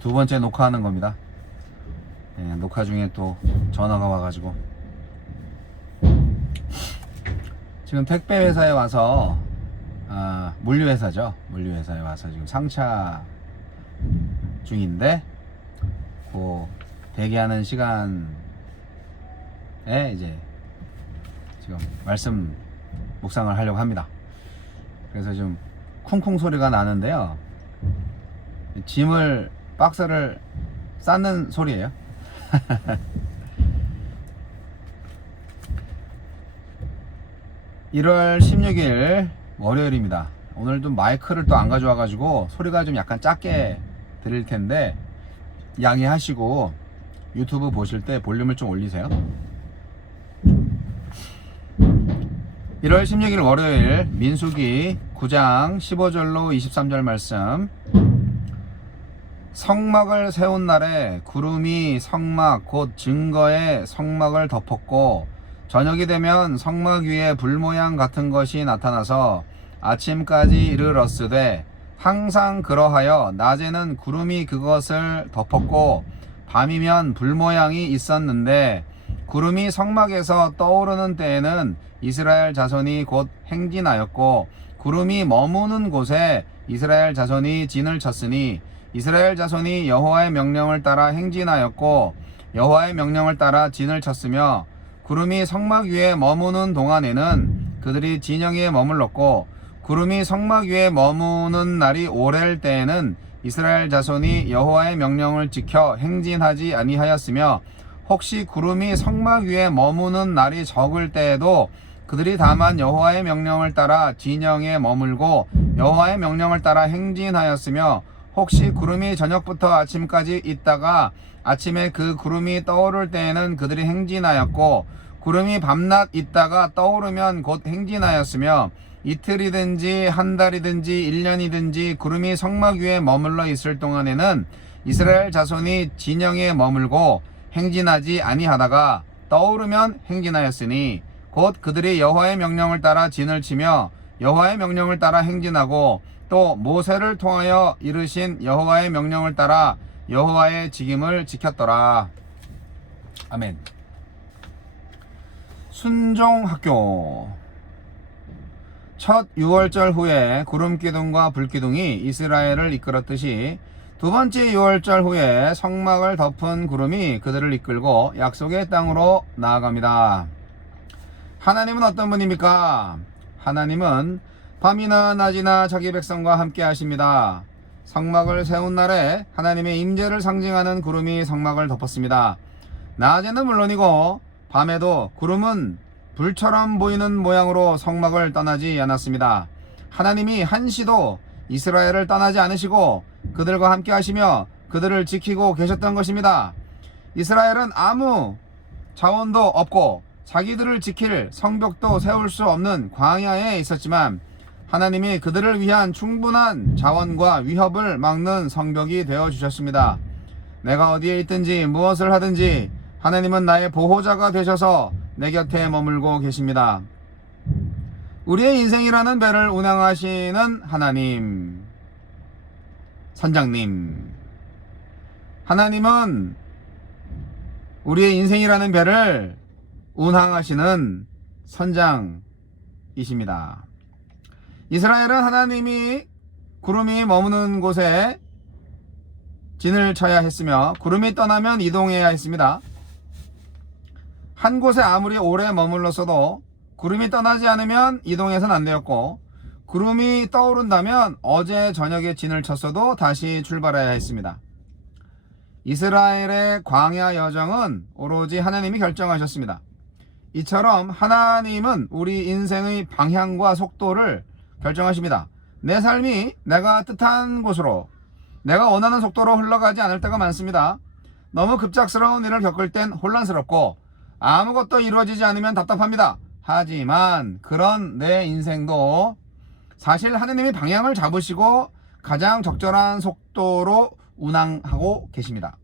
두 번째 녹화하는 겁니다. 녹화 중에 또 전화가 와가지고 지금 택배 회사에 와서 물류회사죠. 물류회사에 와서 지금 상차 중인데 그 대기하는 시간에 이제 지금 말씀 묵상을 하려고 합니다. 그래서 좀 쿵쿵 소리가 나는데요. 짐을 박스를 쌓는 소리예요. 1월 16일 월요일입니다. 오늘도 마이크를 또 안 가져와 가지고 소리가 좀 약간 작게 들릴 텐데 양해하시고 유튜브 보실 때 볼륨을 좀 올리세요. 1월 16일 월요일 민수기 9장 15절로 23절 말씀. 성막을 세운 날에 구름이 성막 곧 증거의 성막을 덮었고 저녁이 되면 성막 위에 불 모양 같은 것이 나타나서 아침까지 이르렀으되 항상 그러하여 낮에는 구름이 그것을 덮었고 밤이면 불 모양이 있었는데 구름이 성막에서 떠오르는 때에는 이스라엘 자손이 곧 행진하였고 구름이 머무는 곳에 이스라엘 자손이 진을 쳤으니 이스라엘 자손이 여호와의 명령을 따라 행진하였고 여호와의 명령을 따라 진을 쳤으며 구름이 성막 위에 머무는 동안에는 그들이 진영에 머물렀고 구름이 성막 위에 머무는 날이 오랠 때에는 이스라엘 자손이 여호와의 명령을 지켜 행진하지 아니하였으며 혹시 구름이 성막 위에 머무는 날이 적을 때에도 그들이 다만 여호와의 명령을 따라 진영에 머물고 여호와의 명령을 따라 행진하였으며 혹시 구름이 저녁부터 아침까지 있다가 아침에 그 구름이 떠오를 때에는 그들이 행진하였고 구름이 밤낮 있다가 떠오르면 곧 행진하였으며 이틀이든지 한 달이든지 1년이든지 구름이 성막 위에 머물러 있을 동안에는 이스라엘 자손이 진영에 머물고 행진하지 아니하다가 떠오르면 행진하였으니 곧 그들이 여호와의 명령을 따라 진을 치며 여호와의 명령을 따라 행진하고 또 모세를 통하여 이르신 여호와의 명령을 따라 여호와의 직임을 지켰더라. 아멘. 순종학교. 첫 6월절 후에 구름기둥과 불기둥이 이스라엘을 이끌었듯이 두 번째 6월절 후에 성막을 덮은 구름이 그들을 이끌고 약속의 땅으로 나아갑니다. 하나님은 어떤 분입니까? 하나님은 밤이나 낮이나 자기 백성과 함께 하십니다. 성막을 세운 날에 하나님의 임재를 상징하는 구름이 성막을 덮었습니다. 낮에는 물론이고 밤에도 구름은 불처럼 보이는 모양으로 성막을 떠나지 않았습니다. 하나님이 한시도 이스라엘을 떠나지 않으시고 그들과 함께 하시며 그들을 지키고 계셨던 것입니다. 이스라엘은 아무 자원도 없고 자기들을 지킬 성벽도 세울 수 없는 광야에 있었지만 하나님이 그들을 위한 충분한 자원과 위협을 막는 성벽이 되어 주셨습니다. 내가 어디에 있든지 무엇을 하든지 하나님은 나의 보호자가 되셔서 내 곁에 머물고 계십니다. 우리의 인생이라는 배를 운항하시는 하나님, 선장님. 하나님은 우리의 인생이라는 배를 운항하시는 선장이십니다. 이스라엘은 하나님이 구름이 머무는 곳에 진을 쳐야 했으며 구름이 떠나면 이동해야 했습니다. 한 곳에 아무리 오래 머물렀어도 구름이 떠나지 않으면 이동해서는 안 되었고 구름이 떠오른다면 어제 저녁에 진을 쳤어도 다시 출발해야 했습니다. 이스라엘의 광야 여정은 오로지 하나님이 결정하셨습니다. 이처럼 하나님은 우리 인생의 방향과 속도를 결정하십니다. 내 삶이 내가 뜻한 곳으로 내가 원하는 속도로 흘러가지 않을 때가 많습니다. 너무 급작스러운 일을 겪을 땐 혼란스럽고 아무것도 이루어지지 않으면 답답합니다. 하지만 그런 내 인생도 사실 하나님이 방향을 잡으시고 가장 적절한 속도로 운항하고 계십니다.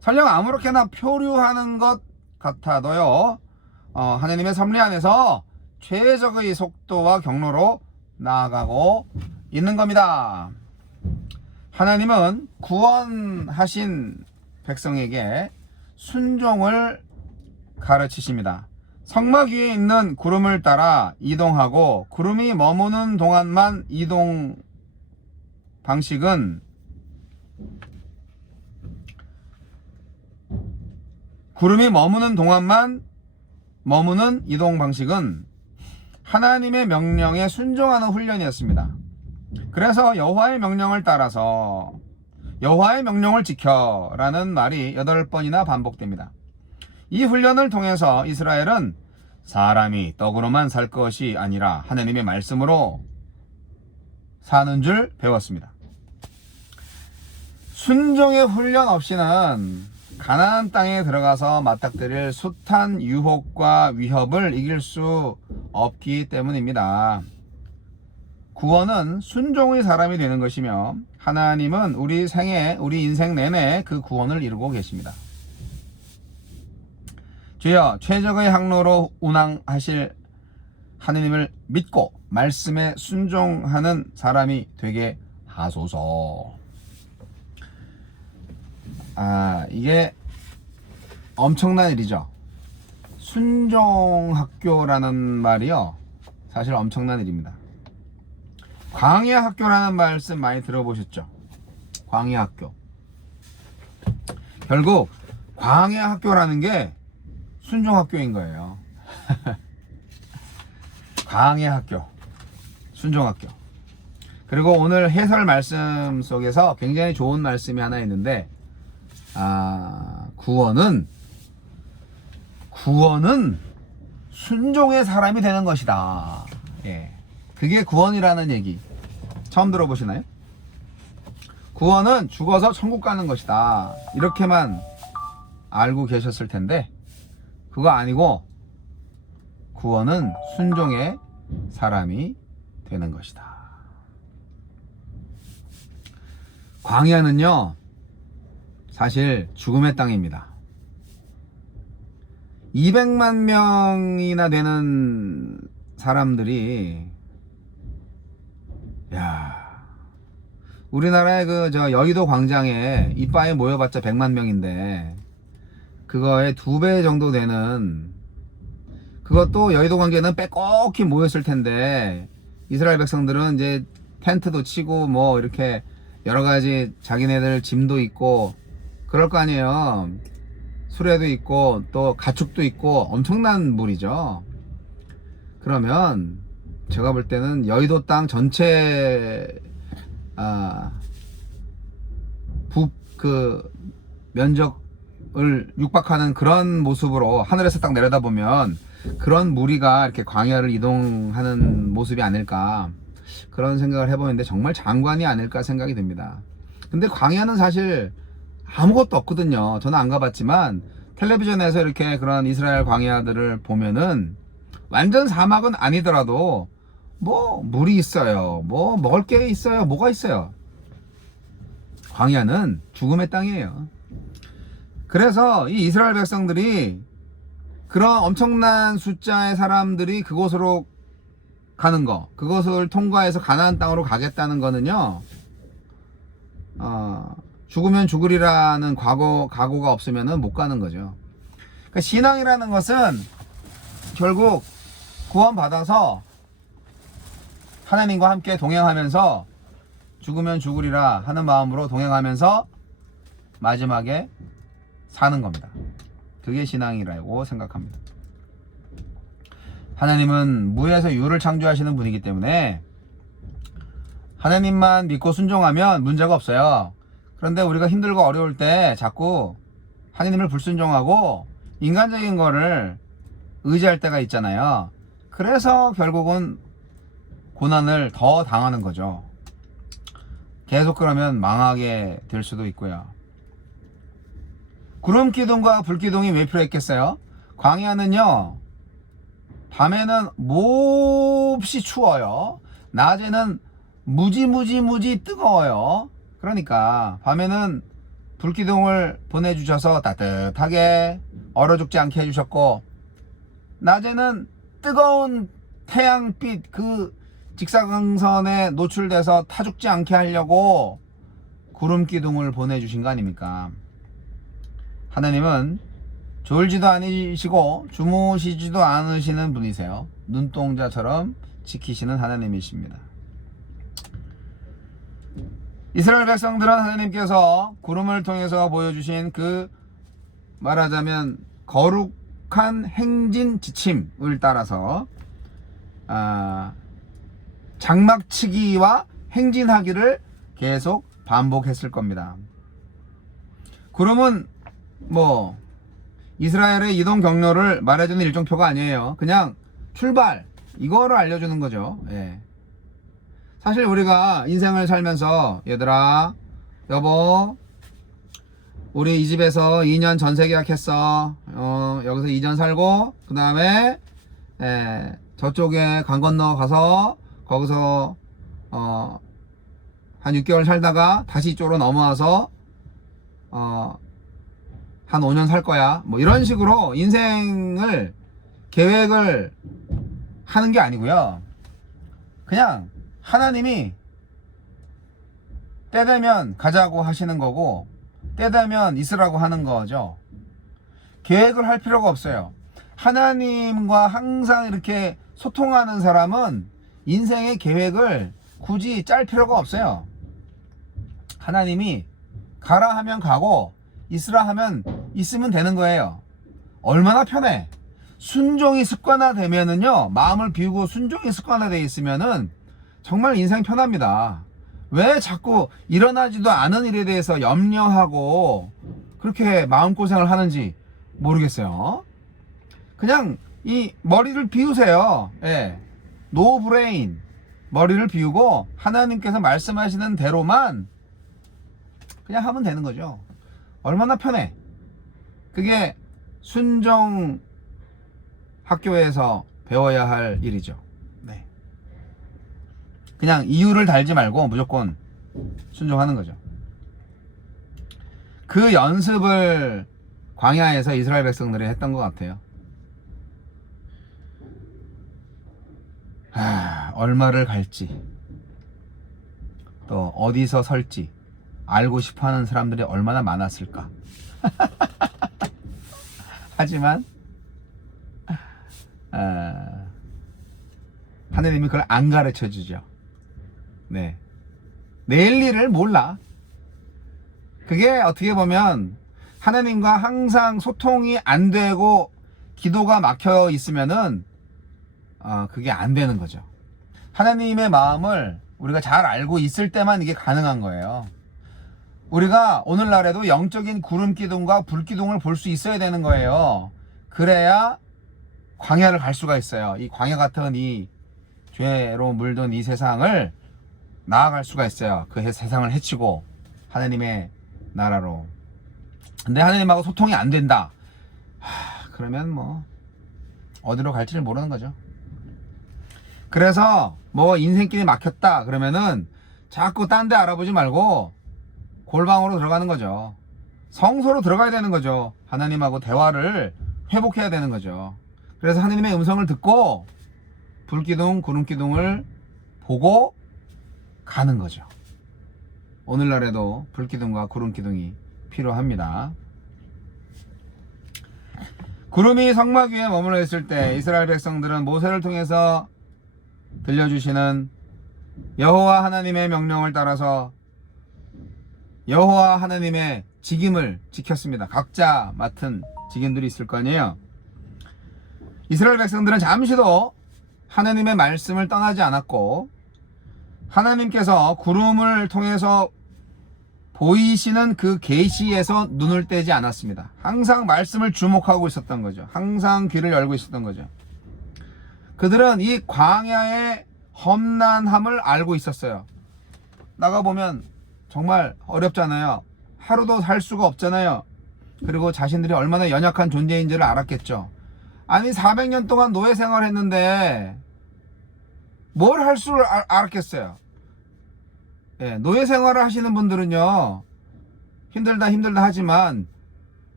설령 아무렇게나 표류하는 것 같아도요, 하나님의 섭리 안에서 최적의 속도와 경로로 나아가고 있는 겁니다. 하나님은 구원하신 백성에게 순종을 가르치십니다. 성막 위에 있는 구름을 따라 이동하고 구름이 머무는 동안만 이동 방식은 머무는 이동 방식은 하나님의 명령에 순종하는 훈련이었습니다. 그래서 여호와의 명령을 따라서 여호와의 명령을 지켜라는 말이 8번이나 반복됩니다. 이 훈련을 통해서 이스라엘은 사람이 떡으로만 살 것이 아니라 하나님의 말씀으로 사는 줄 배웠습니다. 순종의 훈련 없이는 가나안 땅에 들어가서 맞닥뜨릴 숱한 유혹과 위협을 이길 수 없기 때문입니다. 구원은 순종의 사람이 되는 것이며 하나님은 우리 인생 내내 그 구원을 이루고 계십니다. 주여, 최적의 항로로 운항하실 하느님을 믿고 말씀에 순종하는 사람이 되게 하소서. 이게 엄청난 일이죠. 순종학교라는 말이요, 사실 엄청난 일입니다. 광야학교라는 말씀 많이 들어보셨죠? 광야학교. 결국 광야학교라는 게 순종학교인 거예요. 광야학교, 순종학교. 그리고 오늘 해설 말씀 속에서 굉장히 좋은 말씀이 하나 있는데, 구원은 순종의 사람이 되는 것이다. 예. 그게 구원이라는 얘기 처음 들어보시나요? 구원은 죽어서 천국 가는 것이다, 이렇게만 알고 계셨을 텐데 그거 아니고 구원은 순종의 사람이 되는 것이다. 광야는요, 사실 죽음의 땅입니다. 200만 명이나 되는 사람들이, 우리나라의 여의도 광장에 이빠이 모여봤자 100만 명인데 그거의 2배 정도 되는, 그것도 여의도 광장에는 빼곡히 모였을 텐데 이스라엘 백성들은 이제 텐트도 치고 뭐 이렇게 여러 가지 자기네들 짐도 있고 그럴 거 아니에요. 수레도 있고 또 가축도 있고 엄청난 무리죠. 그러면 제가 볼 때는 여의도 땅 전체 면적을 육박하는 그런 모습으로 하늘에서 딱 내려다보면 그런 무리가 이렇게 광야를 이동하는 모습이 아닐까, 그런 생각을 해보는데 정말 장관이 아닐까 생각이 듭니다. 근데 광야는 사실 아무것도 없거든요. 저는 안 가봤지만 텔레비전에서 이렇게 그런 이스라엘 광야들을 보면은 완전 사막은 아니더라도 뭐 물이 있어요, 뭐 먹을 게 있어요, 뭐가 있어요. 광야는 죽음의 땅이에요. 그래서 이 이스라엘 백성들이, 그런 엄청난 숫자의 사람들이 그곳으로 가는 거, 그것을 통과해서 가나안 땅으로 가겠다는 거는요, 죽으면 죽으리라는 각오가 없으면 못 가는 거죠. 그러니까 신앙이라는 것은 결국 구원받아서 하나님과 함께 동행하면서 죽으면 죽으리라 하는 마음으로 동행하면서 마지막에 사는 겁니다. 그게 신앙이라고 생각합니다. 하나님은 무에서 유를 창조하시는 분이기 때문에 하나님만 믿고 순종하면 문제가 없어요. 그런데 우리가 힘들고 어려울 때 자꾸 하나님을 불순종하고 인간적인 거를 의지할 때가 있잖아요. 그래서 결국은 고난을 더 당하는 거죠. 계속 그러면 망하게 될 수도 있고요. 구름 기둥과 불 기둥이 왜 필요했겠어요? 광야는요, 밤에는 몹시 추워요. 낮에는 무지 뜨거워요. 그러니까 밤에는 불기둥을 보내주셔서 따뜻하게 얼어 죽지 않게 해주셨고, 낮에는 뜨거운 태양빛 그 직사광선에 노출돼서 타 죽지 않게 하려고 구름 기둥을 보내주신 거 아닙니까? 하나님은 졸지도 않으시고 주무시지도 않으시는 분이세요. 눈동자처럼 지키시는 하나님이십니다. 이스라엘 백성들은 하나님께서 구름을 통해서 보여주신 그 말하자면 거룩한 행진 지침을 따라서 장막치기와 행진하기를 계속 반복했을 겁니다. 구름은 뭐 이스라엘의 이동 경로를 말해주는 일정표가 아니에요. 그냥 출발 이거를 알려주는 거죠. 예. 사실 우리가 인생을 살면서 얘들아 여보 우리 이 집에서 2년 전세 계약했어. 여기서 2년 살고 그 다음에 저쪽에 강 건너 가서 거기서 한 6개월 살다가 다시 이쪽으로 넘어와서 한 5년 살 거야. 뭐 이런 식으로 인생을 계획을 하는 게 아니고요. 그냥 하나님이 때 되면 가자고 하시는 거고 때 되면 있으라고 하는 거죠. 계획을 할 필요가 없어요. 하나님과 항상 이렇게 소통하는 사람은 인생의 계획을 굳이 짤 필요가 없어요. 하나님이 가라 하면 가고 있으라 하면 있으면 되는 거예요. 얼마나 편해. 순종이 습관화되면은요, 마음을 비우고 순종이 습관화되어 있으면은 정말 인생 편합니다. 왜 자꾸 일어나지도 않은 일에 대해서 염려하고 그렇게 마음고생을 하는지 모르겠어요. 그냥 이 머리를 비우세요. 예. 노 브레인. 머리를 비우고 하나님께서 말씀하시는 대로만 그냥 하면 되는 거죠. 얼마나 편해. 그게 순종 학교에서 배워야 할 일이죠. 네. 그냥 이유를 달지 말고 무조건 순종하는 거죠. 그 연습을 광야에서 이스라엘 백성들이 했던 것 같아요. 얼마를 갈지 또 어디서 설지 알고 싶어하는 사람들이 얼마나 많았을까. 하지만 하느님이 그걸 안 가르쳐 주죠. 네. 내일 일을 몰라. 그게 어떻게 보면 하나님과 항상 소통이 안 되고 기도가 막혀 있으면은 그게 안 되는 거죠. 하나님의 마음을 우리가 잘 알고 있을 때만 이게 가능한 거예요. 우리가 오늘날에도 영적인 구름 기둥과 불 기둥을 볼 수 있어야 되는 거예요. 그래야 광야를 갈 수가 있어요. 이 광야 같은 이 죄로 물든 이 세상을 나아갈 수가 있어요. 그 세상을 해치고 하나님의 나라로. 근데 하나님하고 소통이 안 된다. 그러면 뭐 어디로 갈지를 모르는 거죠. 그래서 뭐 인생길이 막혔다 그러면은 자꾸 딴 데 알아보지 말고 골방으로 들어가는 거죠. 성소로 들어가야 되는 거죠. 하나님하고 대화를 회복해야 되는 거죠. 그래서 하나님의 음성을 듣고 불기둥, 구름기둥을 보고 가는 거죠. 오늘날에도 불기둥과 구름기둥이 필요합니다. 구름이 성막 위에 머물러 있을 때 이스라엘 백성들은 모세를 통해서 들려주시는 여호와 하나님의 명령을 따라서 여호와 하나님의 직임을 지켰습니다. 각자 맡은 직임들이 있을 거 아니에요. 이스라엘 백성들은 잠시도 하나님의 말씀을 떠나지 않았고 하나님께서 구름을 통해서 보이시는 그 계시에서 눈을 떼지 않았습니다. 항상 말씀을 주목하고 있었던 거죠. 항상 귀를 열고 있었던 거죠. 그들은 이 광야의 험난함을 알고 있었어요. 나가보면 정말 어렵잖아요. 하루도 살 수가 없잖아요. 그리고 자신들이 얼마나 연약한 존재인지를 알았겠죠. 아니 400년 동안 노예 생활을 했는데 뭘 할 줄 알았겠어요. 예, 노예 생활을 하시는 분들은요 힘들다 하지만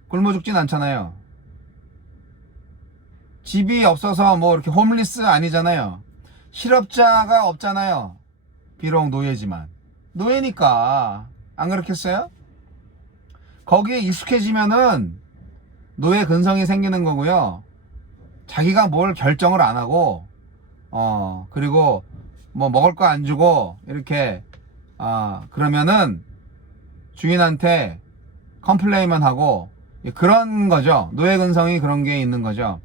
굶어 죽진 않잖아요. 집이 없어서 뭐 이렇게 홈리스 아니잖아요. 실업자가 없잖아요. 비록 노예지만 노예니까 안 그렇겠어요? 거기에 익숙해지면은 노예 근성이 생기는 거고요. 자기가 뭘 결정을 안 하고 그리고 뭐 먹을 거 안 주고 이렇게 그러면은 주인한테 컴플레인만 하고 그런 거죠. 노예 근성이 그런 게 있는 거죠.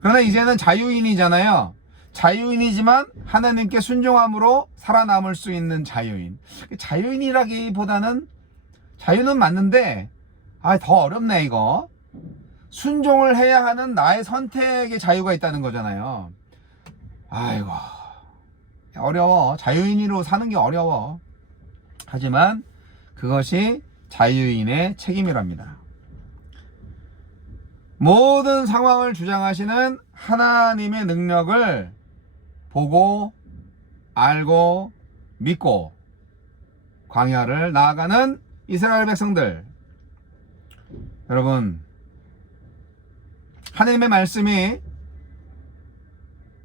그러나 이제는 자유인이잖아요. 자유인이지만 하나님께 순종함으로 살아남을 수 있는 자유인. 자유인이라기보다는 자유는 맞는데 더 어렵네 이거. 순종을 해야 하는 나의 선택의 자유가 있다는 거잖아요. 아이고 어려워. 자유인으로 사는 게 어려워. 하지만 그것이 자유인의 책임이랍니다. 모든 상황을 주장하시는 하나님의 능력을 보고 알고 믿고 광야를 나아가는 이스라엘 백성들, 여러분, 하나님의 말씀이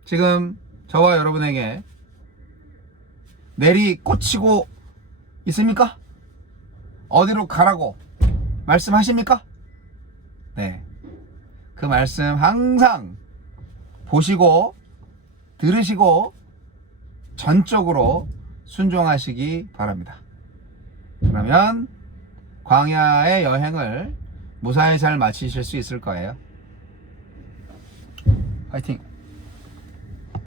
지금 저와 여러분에게 내리 꽂히고 있습니까? 어디로 가라고 말씀하십니까? 네, 그 말씀 항상 보시고 들으시고 전적으로 순종하시기 바랍니다. 그러면 광야의 여행을 무사히 잘 마치실 수 있을 거예요. 화이팅!